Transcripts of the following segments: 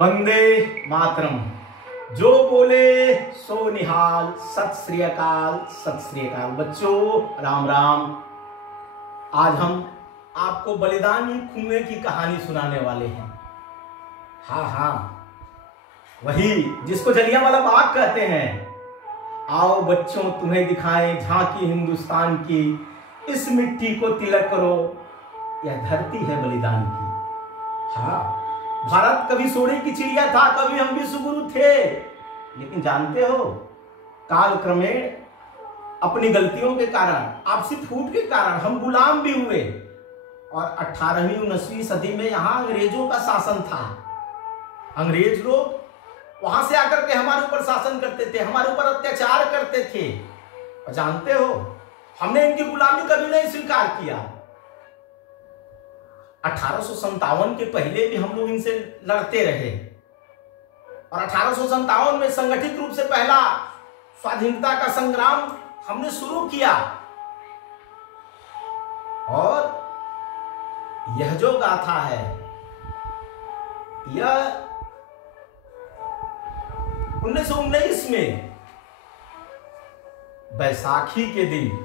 वंदे मातरम। जो बोले सो निहाल। सत श्री अकाल, सत श्री अकाल। बच्चों राम राम। आज हम आपको बलिदानी कुएं की कहानी सुनाने वाले हैं। हाँ, वही जिसको जलियांवाला बाग कहते हैं। आओ बच्चों तुम्हें दिखाएं झांकी हिंदुस्तान की, इस मिट्टी को तिलक करो, यह धरती है बलिदान की। हाँ, भारत कभी सोने की चिड़िया था, कभी हम विश्वगुरु थे, लेकिन जानते हो काल क्रमेण अपनी गलतियों के कारण, आपसी फूट के कारण हम गुलाम भी हुए। और 18वीं 19वीं सदी में यहां अंग्रेजों का शासन था। अंग्रेज लोग वहां से आकर के हमारे ऊपर शासन करते थे, हमारे ऊपर अत्याचार करते थे। और जानते हो हमने इनकी गुलामी कभी नहीं स्वीकार किया। 1857 के पहले भी हम लोग इनसे लड़ते रहे और 1857 में संगठित रूप से पहला स्वाधीनता का संग्राम हमने शुरू किया। और यह जो गाथा है, यह 1919 में बैसाखी के दिन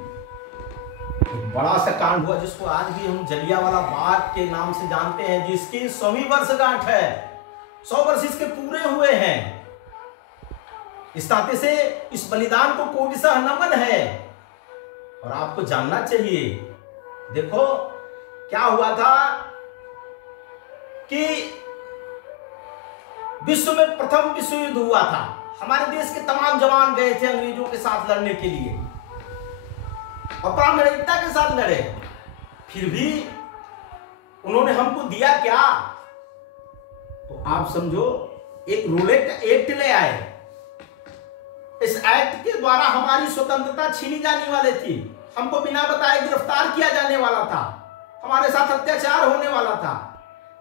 एक बड़ा सा कांड हुआ, जिसको आज भी हम जलियांवाला बाग के नाम से जानते हैं, जिसकी 100वीं वर्षगांठ है। 100 वर्ष इसके पूरे हुए हैं। इस नाते से इस बलिदान को कोटिशः नमन है और आपको जानना चाहिए। देखो क्या हुआ था कि विश्व में प्रथम विश्व युद्ध हुआ था। हमारे देश के तमाम जवान गए थे अंग्रेजों के साथ लड़ने के लिए और प्राणघातकता के साथ लड़े। फिर भी उन्होंने हमको दिया क्या? तो आप समझो एक रोलेट एक्ट ले आए। इस एक्ट के द्वारा हमारी स्वतंत्रता छीनी जाने वाली थी, हमको बिना बताए गिरफ्तार किया जाने वाला था, हमारे साथ अत्याचार होने वाला था,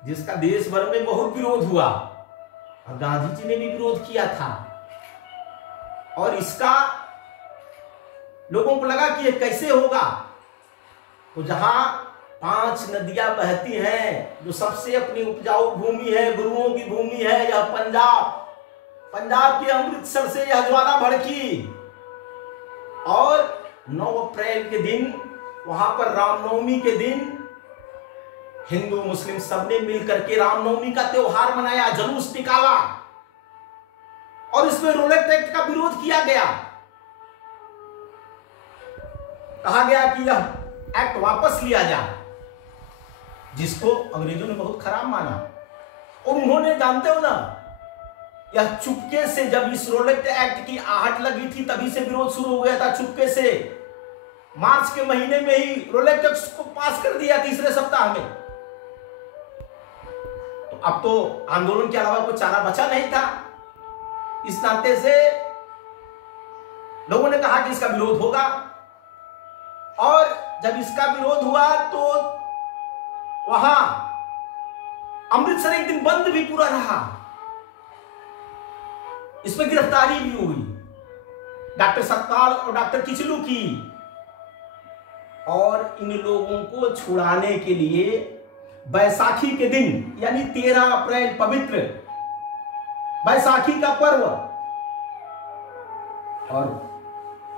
जिसका देश भर में बहुत विरोध हुआ और गांधी जी ने भी विरोध किया था। और इसका लोगों को लगा कि ये कैसे होगा। तो जहां 5 नदियां बहती हैं, जो सबसे अपनी उपजाऊ भूमि है, गुरुओं की भूमि है, यह पंजाब के अमृतसर से यह ज्वाला भड़की। और 9 अप्रैल के दिन वहां पर रामनवमी के दिन हिंदू मुस्लिम सबने मिलकर के रामनवमी का त्योहार मनाया, जुलूस निकाला और इसमें रोलेट एक्ट का विरोध किया गया। कहा गया कि यह एक्ट वापस लिया जाए, जिसको अंग्रेजों ने बहुत खराब माना। और उन्होंने, जानते हो ना, यह चुपके से, जब इस रोलेट एक्ट की आहट लगी थी तभी से विरोध शुरू हो गया था। चुपके से मार्च के महीने में ही रोलेट एक्ट को पास कर दिया तीसरे सप्ताह में। तो अब तो आंदोलन के अलावा कोई चारा बचा नहीं था। इस नाते से लोगों ने कहा कि इसका विरोध होगा। और जब इसका विरोध हुआ तो वहां अमृतसर एक दिन बंद भी पूरा रहा। इसमें गिरफ्तारी भी हुई डॉक्टर सतपाल और डॉक्टर किचलू की। और इन लोगों को छुड़ाने के लिए बैसाखी के दिन, यानी 13 अप्रैल, पवित्र बैसाखी का पर्व, और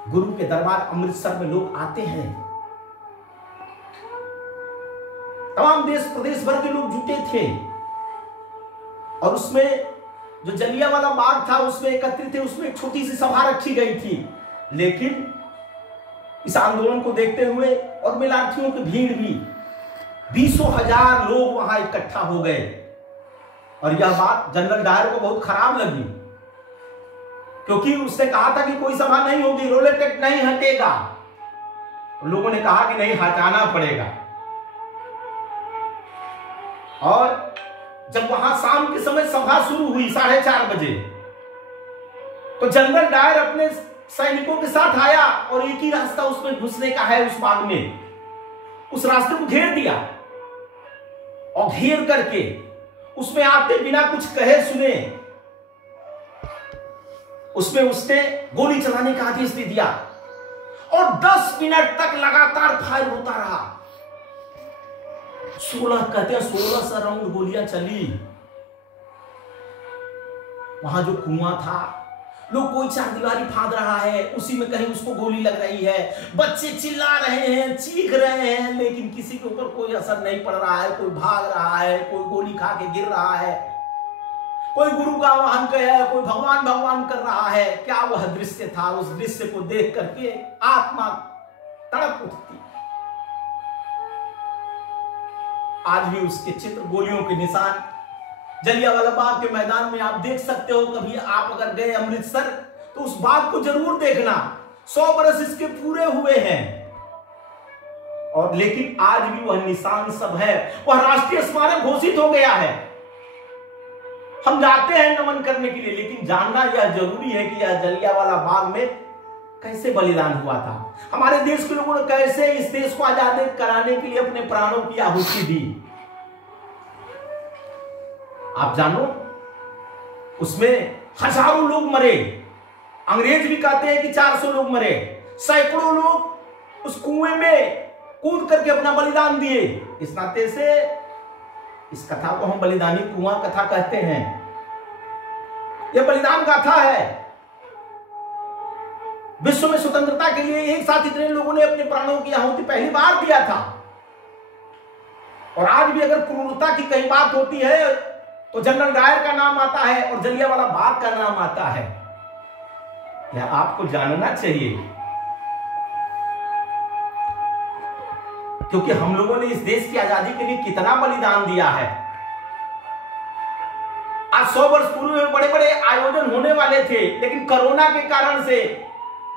गुरु के दरबार अमृतसर में लोग आते हैं। तमाम देश प्रदेश भर के लोग जुटे थे और उसमें जो जलियांवाला बाग था उसमें एकत्रित थे। उसमें एक छोटी सी सभा रखी गई थी। लेकिन इस आंदोलन को देखते हुए और मेलार्थियों की भीड़ भी 20,000 लोग वहां इकट्ठा हो गए। और यह बात जनरल डायर को बहुत खराब लगी, क्योंकि उसने कहा था कि कोई सभा नहीं होगी, रोलेट एक्ट नहीं हटेगा। तो लोगों ने कहा कि नहीं, हटाना पड़ेगा। और जब वहां शाम के समय सभा शुरू हुई 4:30 बजे, तो जनरल डायर अपने सैनिकों के साथ आया और एक ही रास्ता उसमें घुसने का है, उस बाग में। उस रास्ते को घेर दिया और घेर करके उसमें आते बिना कुछ कहे सुने उसमें उसने गोली चलाने का आदेश दे दिया और 10 मिनट तक लगातार फायर होता रहा। 16 कहते हैं 1600 राउंड गोलियां चली। वहां जो कुआं था, लोग कोई चारदीवारी फांद रहा है, उसी में कहीं उसको गोली लग रही है, बच्चे चिल्ला रहे हैं, चीख रहे हैं, लेकिन किसी के ऊपर कोई असर नहीं पड़ रहा है। कोई भाग रहा है, कोई गोली खा के गिर रहा है, कोई गुरु का आह्वान कर है, कोई भगवान भगवान कर रहा है। क्या वह दृश्य था? उस दृश्य को देख करके आत्मा तड़प उठती। आज भी उसके चित्र, गोलियों के निशान जलियांवाला बाग के मैदान में आप देख सकते हो। कभी आप अगर गए अमृतसर तो उस बाग को जरूर देखना। 100 बरस इसके पूरे हुए हैं और लेकिन आज भी वह निशान सब है। वह राष्ट्रीय स्मारक घोषित हो गया है। हम जाते हैं नमन करने के लिए, लेकिन जानना यह जरूरी है कि यह जलियांवाला बाग में कैसे बलिदान हुआ था। हमारे देश के लोगों ने कैसे इस देश को आजाद कराने के लिए अपने प्राणों की आहुति दी। आप जानो, उसमें हजारों लोग मरे। अंग्रेज भी कहते हैं कि 400 लोग मरे। सैकड़ों लोग उस कुएं में कूद करके अपना बलिदान दिए। इस नाते से इस कथा को हम बलिदानी कुआं कथा कहते हैं। यह बलिदान गाथा है। विश्व में स्वतंत्रता के लिए एक साथ इतने लोगों ने अपने प्राणों की आहुति पहली बार दिया था। और आज भी अगर क्रूरता की कई बात होती है तो जनरल डायर का नाम आता है और जलियांवाला बाग का नाम आता है। यह आपको जानना चाहिए, क्योंकि हम लोगों ने इस देश की आजादी के लिए कितना बलिदान दिया है। आज 100 वर्ष पूर्व में बड़े बड़े आयोजन होने वाले थे, लेकिन कोरोना के कारण से,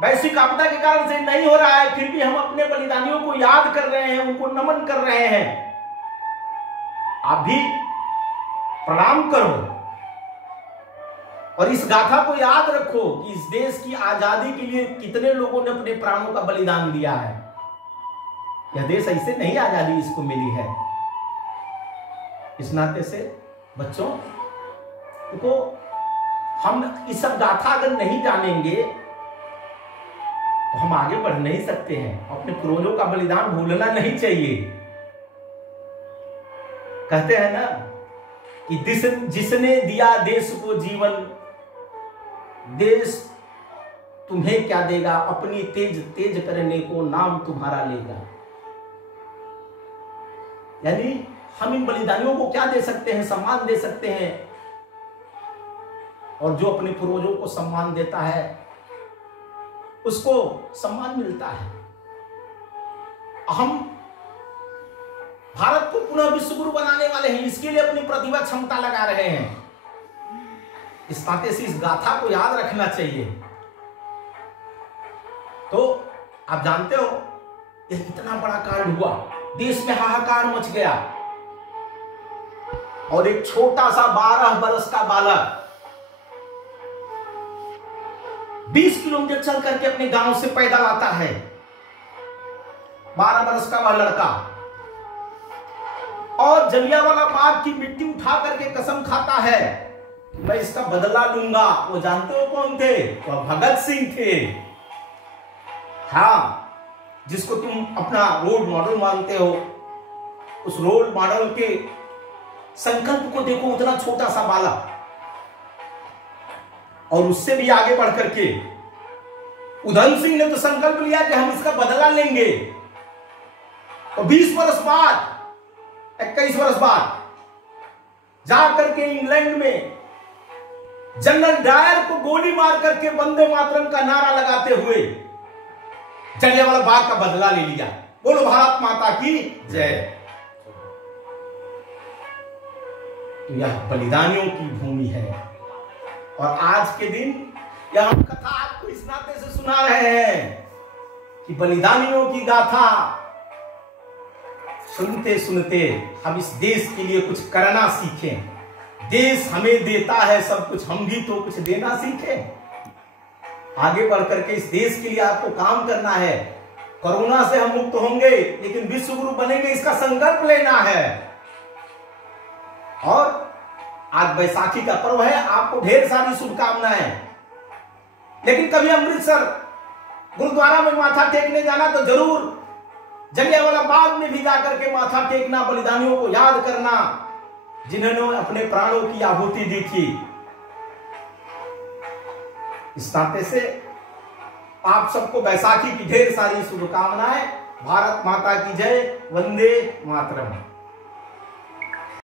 वैश्विक आपदा के कारण से नहीं हो रहा है। फिर भी हम अपने बलिदानियों को याद कर रहे हैं, उनको नमन कर रहे हैं। आप भी प्रणाम करो और इस गाथा को याद रखो कि इस देश की आजादी के लिए कितने लोगों ने अपने प्राणों का बलिदान दिया है। यह देश ऐसे नहीं आजादी इसको मिली है। इस नाते से बच्चों को हम इस सब गाथा अगर नहीं जानेंगे तो हम आगे बढ़ नहीं सकते हैं। अपने पूर्वजों का बलिदान भूलना नहीं चाहिए। कहते हैं ना कि जिसने दिया देश को जीवन, देश तुम्हें क्या देगा, अपनी तेज तेज करने को नाम तुम्हारा लेगा। यानी हम इन बलिदानियों को क्या दे सकते हैं? सम्मान दे सकते हैं। और जो अपने पूर्वजों को सम्मान देता है उसको सम्मान मिलता है। हम भारत को पुनः विश्व गुरु बनाने वाले हैं, इसके लिए अपनी प्रतिभा क्षमता लगा रहे हैं। इस नाते से इस गाथा को याद रखना चाहिए। तो आप जानते हो यह इतना बड़ा कांड हुआ, देश में हाहाकार मच गया और एक छोटा सा 12 बरस का बालक 20 किलोमीटर चल करके अपने गांव से पैदल आता है। 12 बरस का वह लड़का, और जलियांवाला बाग की मिट्टी उठा करके कसम खाता है, मैं इसका बदला लूंगा। वो जानते हो कौन थे? वह भगत सिंह थे। हाँ, जिसको तुम अपना रोल मॉडल मानते हो। उस रोल मॉडल के संकल्प को देखो, उतना छोटा सा बालक, और उससे भी आगे बढ़ करके उधम सिंह ने तो संकल्प लिया कि हम इसका बदला लेंगे। तो 20 वर्ष बाद, 21 वर्ष बाद जाकर के इंग्लैंड में जनरल डायर को गोली मार करके वंदे मातरम का नारा लगाते हुए जलियांवाला बाग का बदला ले लिया। बोलो भारत माता की जय। तो यह बलिदानियों की भूमि है। और आज के दिन यह हम कथा आपको इस नाते से सुना रहे हैं कि बलिदानियों की गाथा सुनते सुनते हम इस देश के लिए कुछ करना सीखें। देश हमें देता है सब कुछ, हम भी तो कुछ देना सीखें। आगे बढ़ करके इस देश के लिए आपको काम करना है। कोरोना से हम मुक्त होंगे, लेकिन विश्व गुरु बनेंगे, इसका संकल्प लेना है। और आज बैसाखी का पर्व है, आपको ढेर सारी शुभकामनाएं। लेकिन कभी अमृतसर गुरुद्वारा में माथा टेकने जाना तो जरूर जलियांवाला बाग में भी जाकर के माथा टेकना, बलिदानियों को याद करना जिन्होंने अपने प्राणों की आहुति दी थी। इस नाते से आप सबको बैसाखी की ढेर सारी शुभकामनाएं। भारत माता की जय। वंदे मातरम।